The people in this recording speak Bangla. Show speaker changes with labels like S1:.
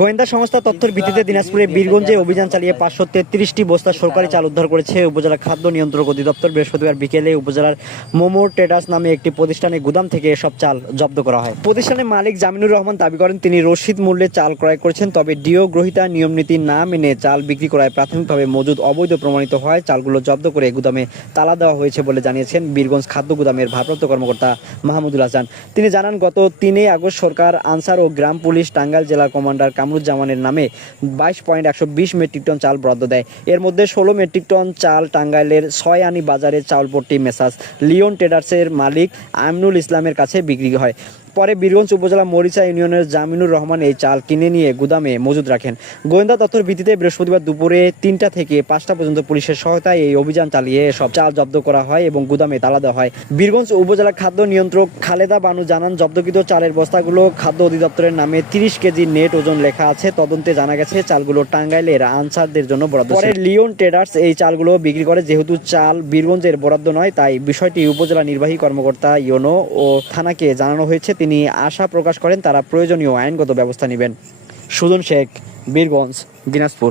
S1: গোয়েন্দা সংস্থা তথ্যের ভিত্তিতে দিনাজপুরে বীরগঞ্জে অভিযান চালিয়ে পাঁচশো তেত্রিশটি বস্তা সরকারি চাল উদ্ধার করেছে উপজেলা খাদ্য নিয়ন্ত্রক অধিদপ্তর। বৃহস্পতিবার বিকেলে উপজেলার মোমো ট্রেডার্স নামে একটি প্রতিষ্ঠানে গুদাম থেকে এসব চাল জব্দ করা হয়। প্রতিষ্ঠানের মালিক জামিনুর রহমান দাবি করেন, তিনি রসিদ মূল্যে চাল ক্রয় করেছেন, তবে ডিও গ্রহিতা নিয়ম নীতি না মেনে চাল বিক্রি করায় প্রাথমিকভাবে মজুদ অবৈধ প্রমাণিত হয়। চালগুলো জব্দ করে গুদামে তালা দেওয়া হয়েছে বলে জানিয়েছেন বীরগঞ্জ খাদ্য গুদামের ভারপ্রাপ্ত কর্মকর্তা মাহমুদুল হাসান। তিনি জানান, গত তিনই আগস্ট সরকার, আনসার ও গ্রাম পুলিশ, টাঙ্গাইল জেলা কমান্ডার কামরুজ্জামানের নামে বাইশ পয়েন্ট একশো বিশ মেট্রিক টন চাল বরাদ্দ দেয়। এর মধ্যে ষোলো মেট্রিক টন চাল টাঙ্গাইলের ছয় আনি বাজারে চাউলপট্টি মেসাজ, লিওন ট্রেডার্সের মালিক আমিনুল ইসলামের কাছে বিক্রি হয়। পরে বীরগঞ্জ উপজেলা মরিচা ইউনিয়নের জামিনুর রহমান এই চাল কিনে নিয়ে গুদামে মজুদ রাখেন। গোয়েন্দা তথ্যের ভিত্তিতে বৃহস্পতিবার দুপুরে তিনটা থেকে পাঁচটা পর্যন্ত পুলিশের সহায়তায় এই অভিযান চালিয়ে সব চাল জব্দ করা হয় এবং গুদামে তালা দেওয়া হয়। বীরগঞ্জ উপজেলা খাদ্য নিয়ন্ত্রক খালেদা বানু জানান, জব্দকৃত চালের বস্তাগুলো খাদ্য অধিদপ্তরের নামে তিরিশ কেজি নেট ওজন লেখা আছে, তদন্তে জানা গেছে চালগুলো টাঙ্গাইলের আনসারদের জন্য বরাদ্দ পরে লিওন ট্রেডার্স এই চালগুলো বিক্রি করে, যেহেতু চাল বীরগঞ্জের বরাদ্দ নয়, তাই বিষয়টি উপজেলা নির্বাহী কর্মকর্তা ইয়োনো ও থানাকে জানানো হয়েছে। তিনি আশা প্রকাশ করেন, তারা প্রয়োজনীয় আইনগত ব্যবস্থা নেবেন। সুজন শেখ, বীরগঞ্জ, দিনাজপুর।